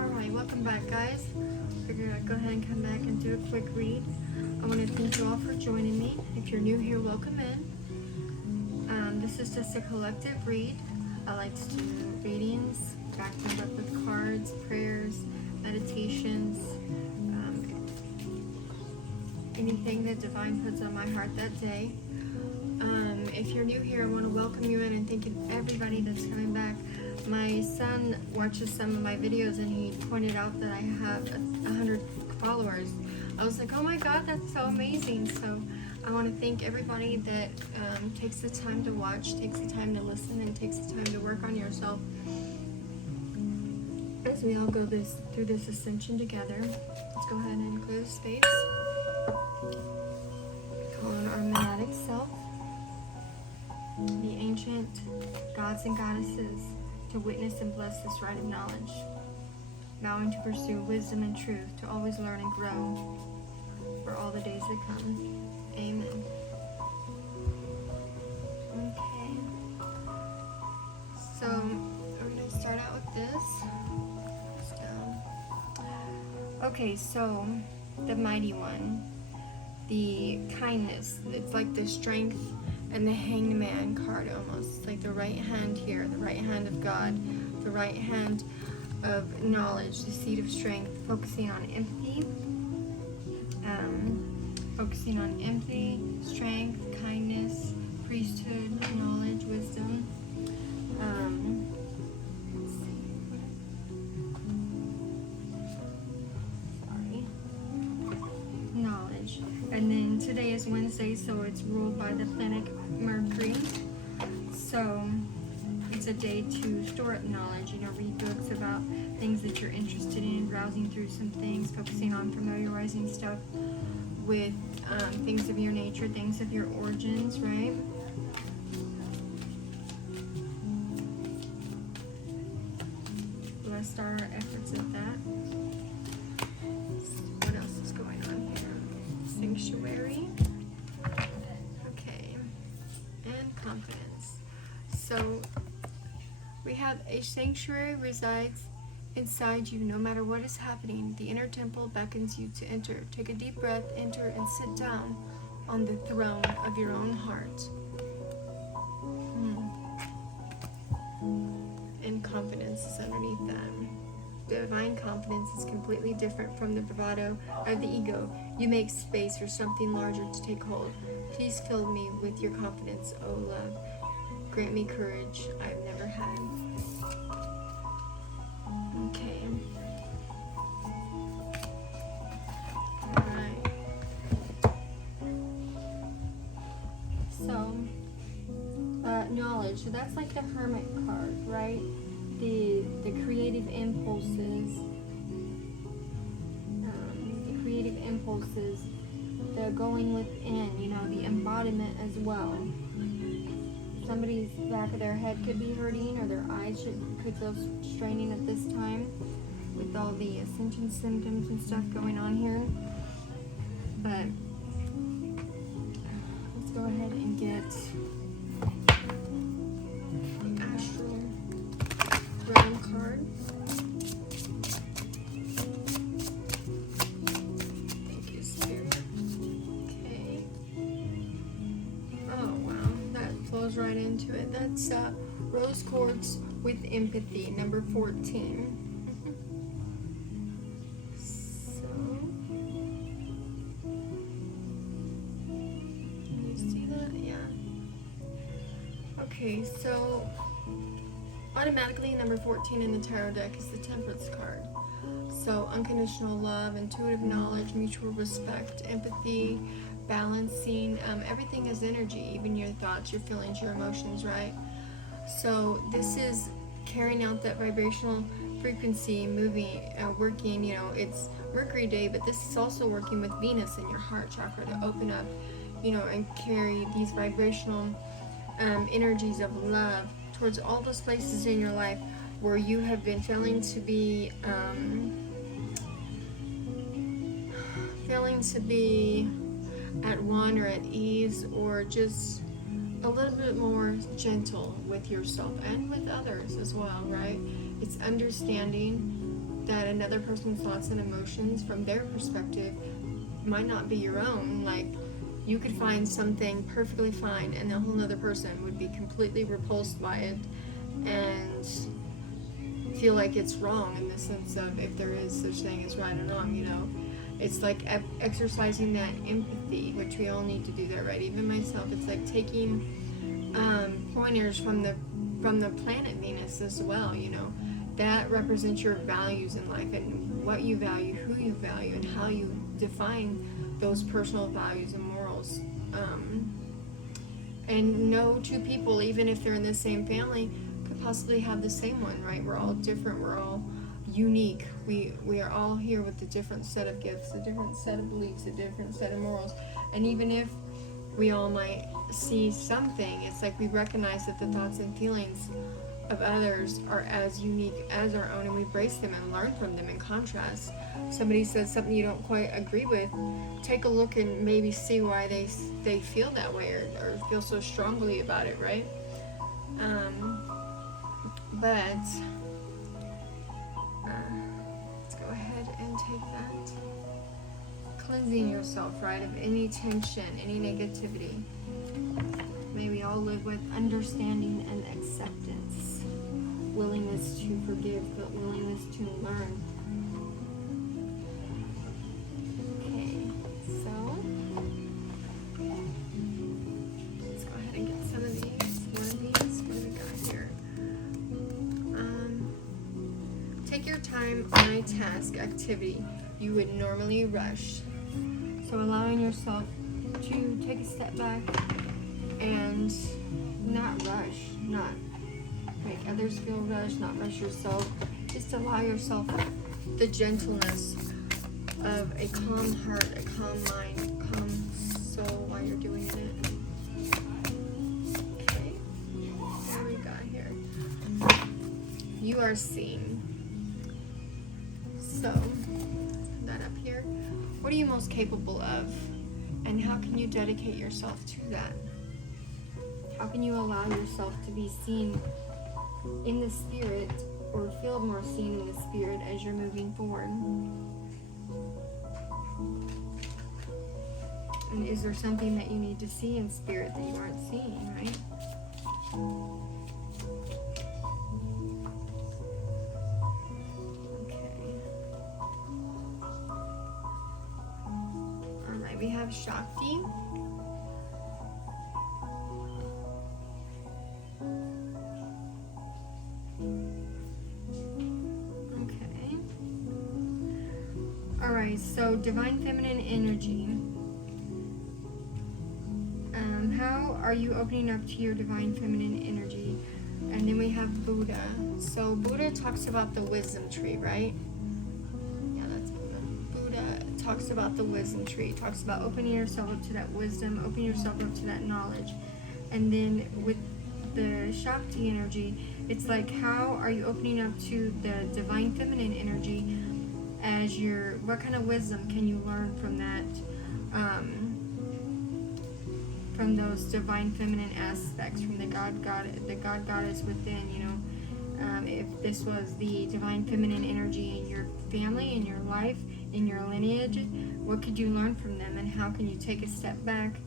Alright, welcome back, guys. Figured I'd go ahead and come back and do a quick read. I want to thank you all for joining me. If you're new here, welcome in. This is just a collective read. I like to do readings, back them up with cards, prayers, meditations, anything that Divine puts on my heart that day. If you're new here, I want to welcome you in and thank everybody that's coming back. My son watches some of my videos and he pointed out that I have 100 followers. I was like, oh my god, that's so amazing. So I want to thank everybody that takes the time to watch, takes the time to listen, and takes the time to work on yourself as we all go through this ascension together. Let's go ahead and clear the space. Call on our monadic self, the ancient gods and goddesses, to witness and bless this rite of knowledge, vowing to pursue wisdom and truth, to always learn and grow for all the days that come. Amen. Okay. So we're going to start out with this. Let's go. Okay, so the Mighty One, the kindness, it's like the strength and the Hanged Man card almost. It's like the right hand here, the right hand of God, the right hand of knowledge, the seat of strength, focusing on empathy. Focusing on empathy, strength, kindness, priesthood, knowledge, wisdom. Let's see. Sorry. Knowledge. And then today is Wednesday, so it's ruled by the planet Mercury. So it's a day to store up knowledge, read books about things that you're interested in, browsing through some things, focusing on familiarizing stuff with things of your nature, things of your origins, right? Let's start our efforts at that. What else is going on here? Sanctuary. Okay. And confidence. So we have a sanctuary resides inside you, no matter what is happening. The inner temple beckons you to enter. Take a deep breath, enter, and sit down on the throne of your own heart. And confidence is underneath that. Divine confidence is completely different from the bravado of the ego. You make space for something larger to take hold. Please fill me with your confidence, O love. Grant me courage I have never had. Okay. Alright. So, knowledge. So that's like the Hermit card, right? The creative impulses. The creative impulses. The going within, the embodiment as well. Somebody's back of their head could be hurting, or their eyes could feel straining at this time with all the ascension symptoms and stuff going on here. But let's go ahead and get the astral realm card. Thank you, Spirit. Okay. Oh wow, that flows right into it. That's rose quartz with empathy, number 14. So, can you see that? Yeah. Okay, so automatically number 14 in the tarot deck is the Temperance card. So unconditional love, intuitive knowledge, mutual respect, empathy, balancing. Everything is energy, even your thoughts, your feelings, your emotions, right? So this is carrying out that vibrational frequency, moving, working, it's Mercury day, but this is also working with Venus in your heart chakra to open up, and carry these vibrational energies of love towards all those places in your life where you have been failing to be at one or at ease, or just a little bit more gentle with yourself and with others as well, right? It's understanding that another person's thoughts and emotions from their perspective might not be your own. Like, you could find something perfectly fine and a whole other person would be completely repulsed by it and feel like it's wrong, in the sense of, if there is such thing as right or wrong, you know. It's like exercising that empathy, which we all need to do that, right? Even myself, it's like taking pointers from the planet Venus as well, you know. That represents your values in life and what you value, who you value, and how you define those personal values and morals. And no two people, even if they're in the same family, could possibly have the same one, right? We're all different. We're all unique. We are all here with a different set of gifts, a different set of beliefs, a different set of morals. And even if we all might see something, it's like we recognize that the thoughts and feelings of others are as unique as our own, and we embrace them and learn from them. In contrast, somebody says something you don't quite agree with, take a look and maybe see why they feel that way, or feel so strongly about it, right? But let's go ahead and take that. Cleansing yourself, right, of any tension, any negativity. May we all live with understanding and acceptance, willingness to forgive, but willingness to learn. Okay, so let's go ahead and get some of these. What do we got here? Take your time on a task, activity you would normally rush. So allowing yourself to take a step back and not rush, not make others feel rushed, not rush yourself. Just allow yourself the gentleness of a calm heart, a calm mind, calm soul while you're doing it. Okay, what do we got here? You are seen. So, put that up here. What are you most capable of? And how can you dedicate yourself to that? How can you allow yourself to be seen in the spirit, or feel more seen in the spirit as you're moving forward? And is there something that you need to see in spirit that you aren't seeing, right? We have Shakti. Okay. Alright, so divine feminine energy. How are you opening up to your divine feminine energy? And then we have Buddha. So Buddha talks about the wisdom tree, right? Talks about the wisdom tree, talks about opening yourself up to that wisdom, opening yourself up to that knowledge. And then with the Shakti energy, it's like, how are you opening up to the divine feminine energy as what kind of wisdom can you learn from that, from those divine feminine aspects, from the God goddess within, you know. If this was the divine feminine energy in your family, in your life, in your lineage, what could you learn from them, and how can you take a step back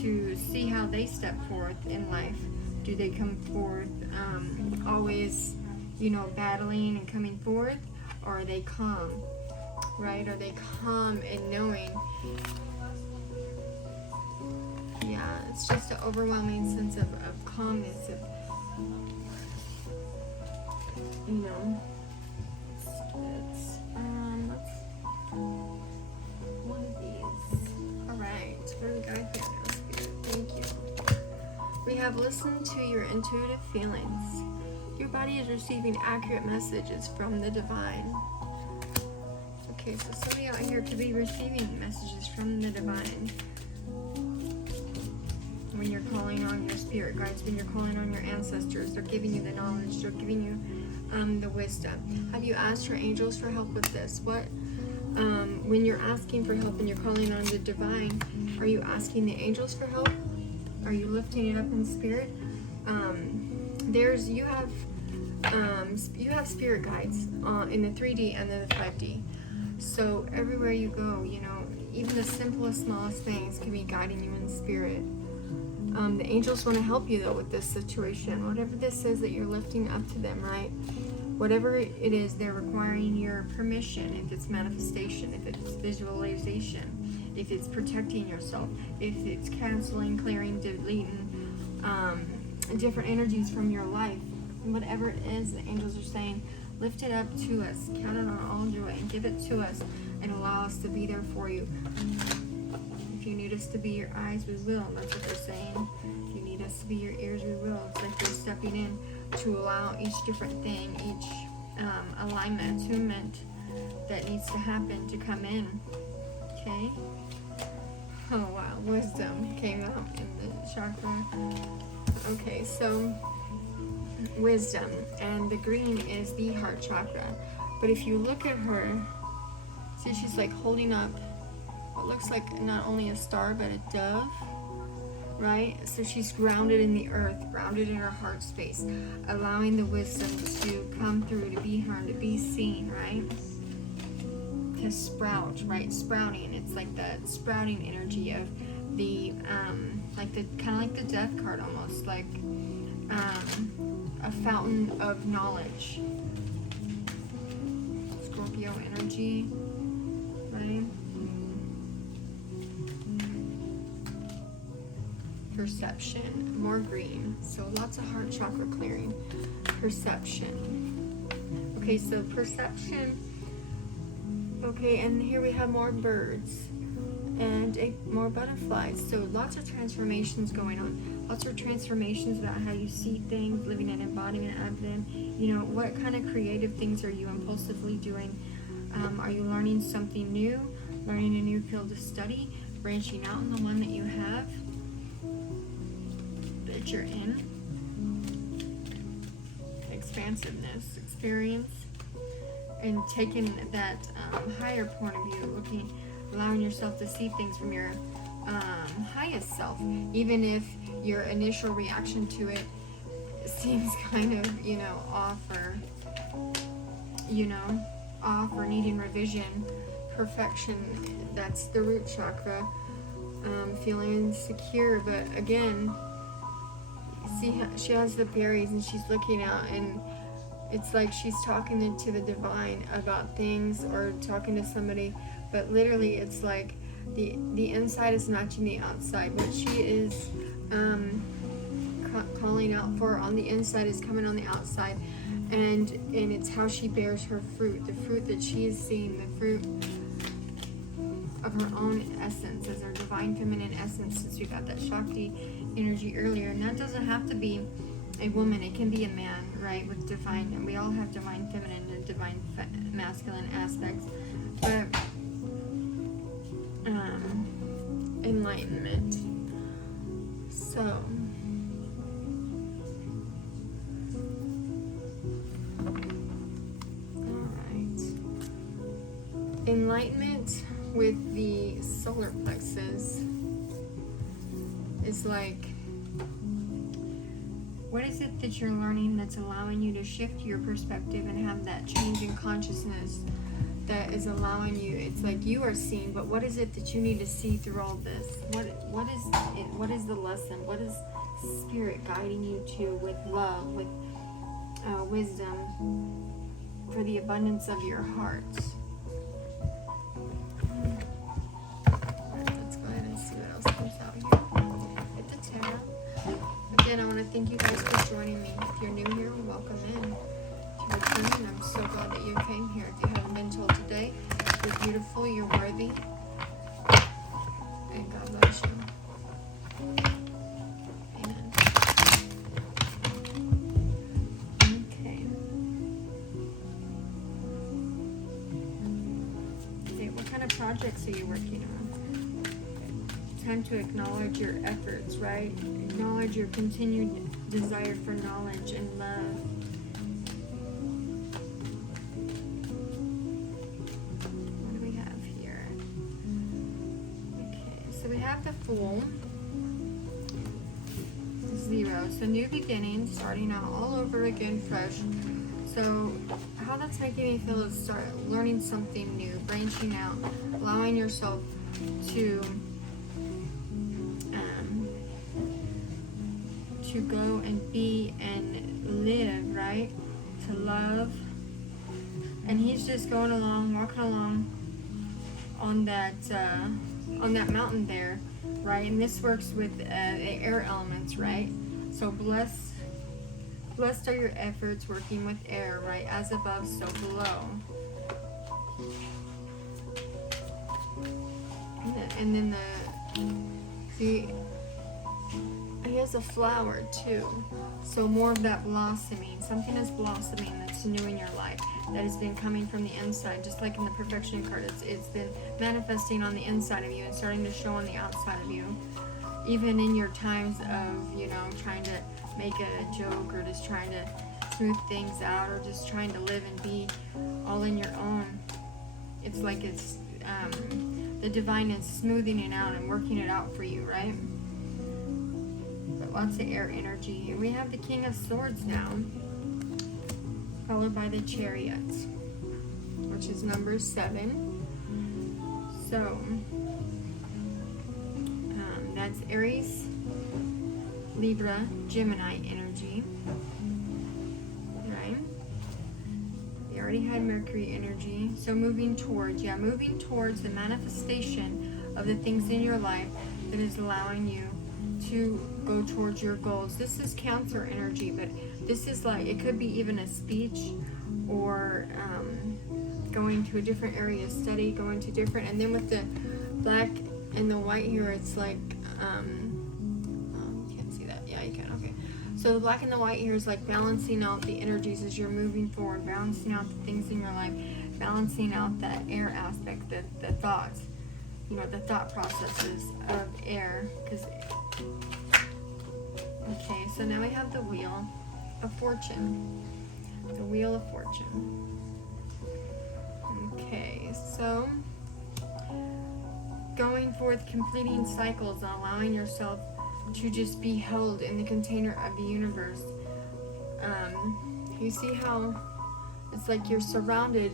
to see how they step forth in life? Do they come forth always, you know, battling and coming forth, or are they calm, right? Are they calm and knowing? Yeah, it's just an overwhelming sense of calmness, of, you know. It's one of these. Alright, what do we got here now, Spirit? Thank you. We have listened to your intuitive feelings. Your body is receiving accurate messages from the divine. Okay, so somebody out here could be receiving messages from the divine. When you're calling on your spirit guides, when you're calling on your ancestors, they're giving you the knowledge, they're giving you the wisdom. Have you asked your angels for help with this? When you're asking for help and you're calling on the divine, are you asking the angels for help? Are you lifting it up in spirit? You have you have spirit guides in the 3D and then the 5D. So everywhere you go, you know, even the simplest, smallest things can be guiding you in spirit. The angels want to help you though with this situation. Whatever this is that you're lifting up to them, right? Whatever it is, they're requiring your permission. If it's manifestation, if it's visualization, if it's protecting yourself, if it's canceling, clearing, deleting different energies from your life. Whatever it is, the angels are saying, lift it up to us, count it on all joy, and give it to us, and allow us to be there for you. If you need us to be your eyes, we will. That's what they're saying. If you need us to be your ears, we will. It's like they're stepping in to allow each different thing, each alignment, attunement that needs to happen to come in. Okay? Oh wow, wisdom came out in the chakra. Okay, so wisdom, and the green is the heart chakra. But if you look at her, see she's like holding up what looks like not only a star but a dove, right? So she's grounded in the earth, grounded in her heart space, allowing the wisdom to come through, to be heard, to be seen, right? To sprout, right? Sprouting. It's like the sprouting energy of the like the kind of like the death card, almost like a fountain of knowledge. Scorpio energy, right? Perception, more green, so lots of heart chakra clearing. Perception. Okay, so perception. Okay, and here we have more birds and more butterflies. So lots of transformations going on. Lots of transformations about how you see things, living an embodiment of them. You know, what kind of creative things are you impulsively doing? Are you learning something new? Learning a new field of study? Branching out in the one that you have? That you're in? Expansiveness, experience, and taking that higher point of view, looking, allowing yourself to see things from your highest self, even if your initial reaction to it seems kind of, you know, off or needing revision. Perfection, that's the root chakra. Feeling insecure, but again, see how she has the berries and she's looking out, and it's like she's talking to the divine about things or talking to somebody, but literally it's like the inside is matching the outside. What she is calling out for on the inside is coming on the outside, and it's how she bears her fruit, the fruit that she is seeing, the fruit of her own essence, as her divine feminine essence, since we got that Shakti energy earlier. And that doesn't have to be a woman, it can be a man, right, with divine, and we all have divine feminine and divine masculine aspects, but enlightenment. So alright, enlightenment with the solar plexus is like, what is it that you're learning that's allowing you to shift your perspective and have that change in consciousness that is allowing you, it's like you are seeing, but what is it that you need to see through all this? What is it? What is the lesson? What is spirit guiding you to with love, with wisdom, for the abundance of your heart? Let's go ahead and see what else comes out here. Hit the tarot. Again, I want to thank you guys for joining me. If you're new here, welcome in to return, and I'm so glad that you came here. If you haven't been told today, you're beautiful, you're worthy, and God loves you. Amen. Okay. Okay, what kind of projects are you working on? Time to acknowledge your efforts, right? Acknowledge your continued desire for knowledge and love. What do we have here? Okay, so we have the Fool. 0. So new beginnings, starting out all over again, fresh. So how that's making me feel is start learning something new, branching out, allowing yourself to go and be and live, right? To love. And he's just going along, walking along on that mountain there, right? And this works with the air elements, right? So blessed are your efforts working with air, right? As above, so below. And then he has a flower too. So more of that blossoming. Something is blossoming that's new in your life, that has been coming from the inside. Just like in the perfection card, it's been manifesting on the inside of you and starting to show on the outside of you. Even in your times of, trying to make a joke or just trying to smooth things out or just trying to live and be all in your own. It's like it's the divine is smoothing it out and working it out for you, right? But lots of air energy. And we have the King of Swords now, followed by the Chariot, which is number 7. So that's Aries, Libra, Gemini energy, right? We already had Mercury energy. So moving towards the manifestation of the things in your life that is allowing you to go towards your goals. This is Cancer energy, but this is like, it could be even a speech or going to a different area of study, going to different, and then with the black and the white here, it's like, you can't see that. Yeah, you can. Okay. So the black and the white here is like balancing out the energies as you're moving forward, balancing out the things in your life, balancing out that air aspect, the thoughts, the thought processes of air. Okay, so now we have the Wheel of Fortune. The Wheel of Fortune. Okay, so going forth, completing cycles, and allowing yourself to just be held in the container of the universe. You see how it's like you're surrounded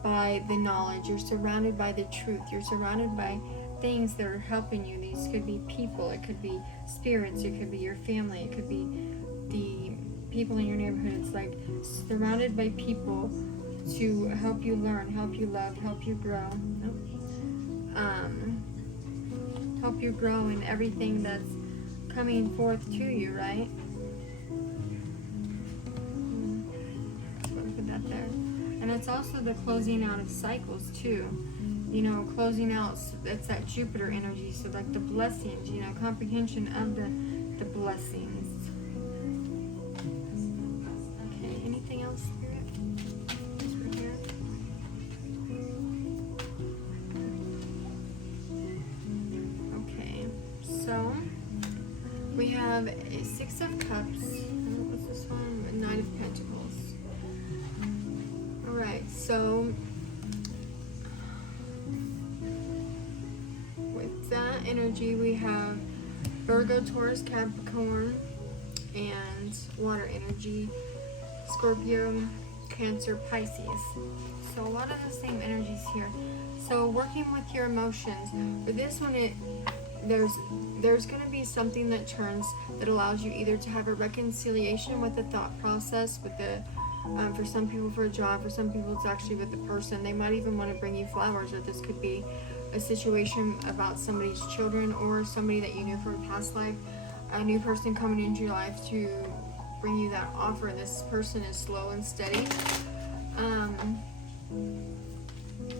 by the knowledge, you're surrounded by the truth, you're surrounded by things that are helping you. These could be people, it could be spirits, it could be your family, it could be the people in your neighborhood. It's like surrounded by people to help you learn, help you love, help you grow. Help you grow in everything that's coming forth to you, right? Look at that there. And it's also the closing out of cycles too. Closing out, that's that Jupiter energy. So like the blessings, comprehension of the blessings. Okay, anything else, Spirit? Right here. Okay, so we have a 6 of Cups. What's this one? A 9 of Pentacles. Alright, so with that energy we have Virgo, Taurus, Capricorn, and water energy, Scorpio, Cancer, Pisces. So a lot of the same energies here. So working with your emotions. For this one, there's going to be something that turns, that allows you either to have a reconciliation with the thought process, with the for some people for a job, for some people it's actually with the person. They might even want to bring you flowers, or this could be a situation about somebody's children or somebody that you knew from a past life, a new person coming into your life to bring you that offer. This person is slow and steady,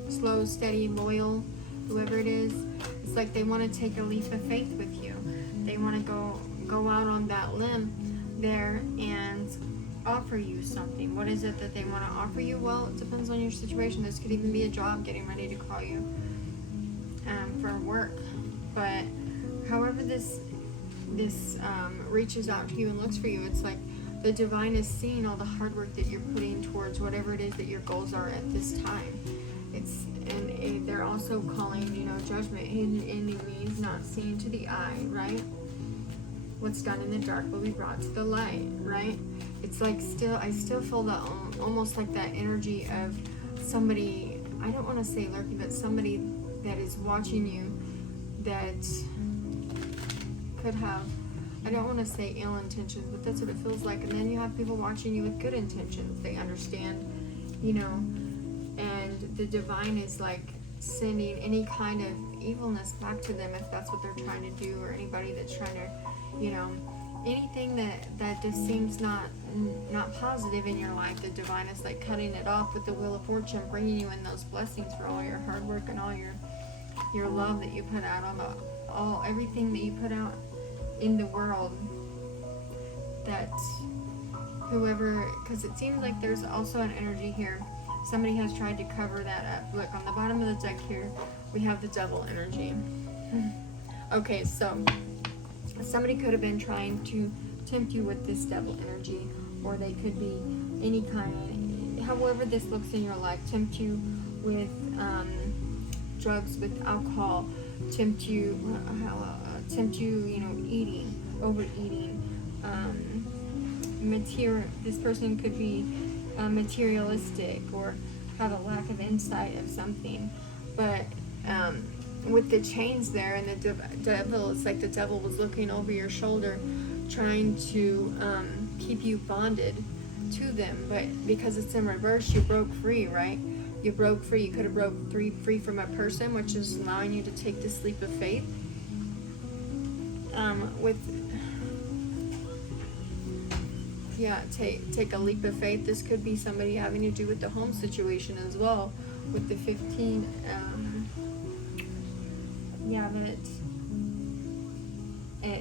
slow, steady, loyal, whoever it is. It's like they want to take a leap of faith with you. They want to go out on that limb there and offer you something. What is it that they want to offer you? Well, it depends on your situation. This could even be a job getting ready to call you for work. But however this reaches out to you and looks for you, it's like the divine is seeing all the hard work that you're putting towards whatever it is that your goals are at this time. They're also calling, judgment. Hidden enemies not seen to the eye, right? What's done in the dark will be brought to the light, right? it's like I still feel that almost like that energy of somebody, I don't want to say lurking, but somebody that is watching you that could have, I don't want to say ill intentions, but that's what it feels like. And then you have people watching you with good intentions. They understand, you know, and the divine is like sending any kind of evilness back to them if that's what they're trying to do, or anybody that's trying to, you know, anything that just seems not positive in your life. The divine is like cutting it off with the wheel of fortune, bringing you in those blessings for all your hard work and all your love that you put out on everything that you put out in the world. That whoever, because it seems like there's also an energy here. Somebody has tried to cover that up. Look, on the bottom of the deck here, we have the devil energy. Okay, so somebody could have been trying to tempt you with this devil energy, or they could be any kind of, however this looks in your life, tempt you with drugs, with alcohol, tempt you, you know, eating, overeating, this person could be materialistic or have a lack of insight of something. But with the chains there and the devil, it's like the devil was looking over your shoulder trying to keep you bonded to them. But because it's in reverse, you broke free, right? You broke free. You could have broke free from a person, which is allowing you to take this leap of faith. Take a leap of faith. This could be somebody having to do with the home situation as well, with the 15. But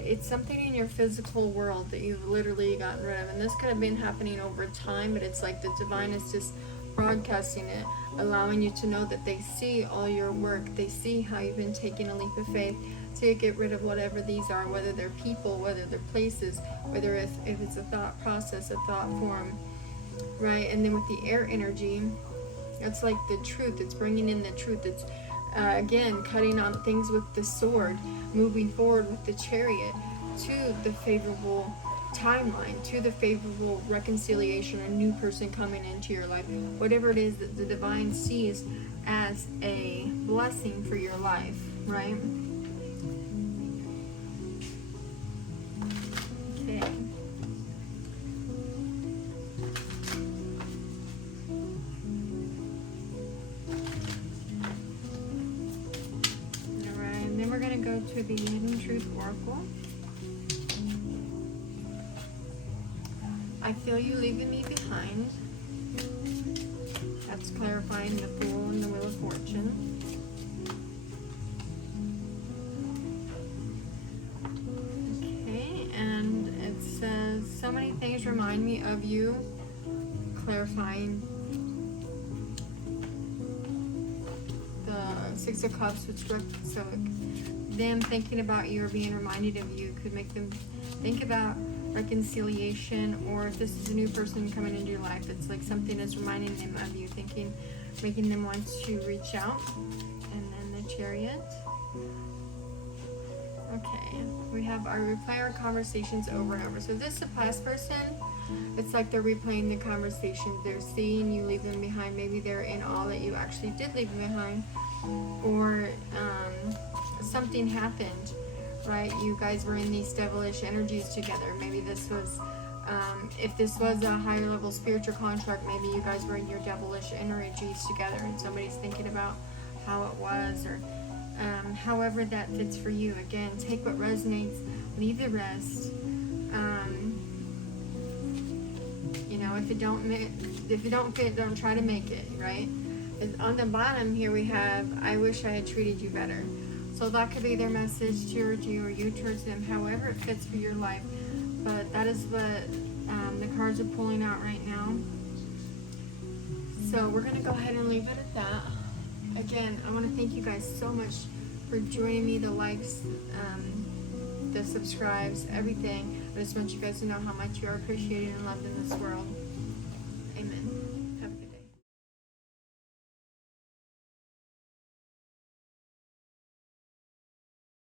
it's something in your physical world that you've literally gotten rid of, and this could have been happening over time. But it's like the divine is just broadcasting it, allowing you to know that they see all your work. They see how you've been taking a leap of faith to get rid of whatever these are, whether they're people, whether they're places, whether if it's a thought process, a thought form, right? And then with the air energy, it's like the truth. It's bringing in the truth. It's again cutting on things with the sword, moving forward with the chariot to the favorable timeline, to the favorable reconciliation, a new person coming into your life, whatever it is that the divine sees as a blessing for your life, right? Okay. Alright, and then we're going to go to the Hidden Truth Oracle. I feel you leaving me behind. That's clarifying the Fool and the Wheel of Fortune. Okay, and it says, so many things remind me of you. Clarifying the Six of Cups, which so them thinking about you or being reminded of you could make them think about reconciliation, or if this is a new person coming into your life, it's like something is reminding them of you, making them want to reach out. And then the Chariot. Okay, we have our replay our conversations over and over. So this is a past person. It's like they're replaying the conversation. They're seeing you leave them behind. Maybe they're in awe that you actually did leave them behind, or something happened. Right, you guys were in these devilish energies together. Maybe this was, if this was a higher level spiritual contract, maybe you guys were in your devilish energies together, and somebody's thinking about how it was, or however that fits for you. Again, take what resonates, leave the rest. You know, if it don't fit, don't try to make it. Right. And on the bottom here we have, I wish I had treated you better. So that could be their message towards you, or you towards them, however it fits for your life. But that is what the cards are pulling out right now. So we're going to go ahead and leave it at that. Again, I want to thank you guys so much for joining me, the likes, the subscribes, everything. I just want you guys to know how much you are appreciated and loved in this world.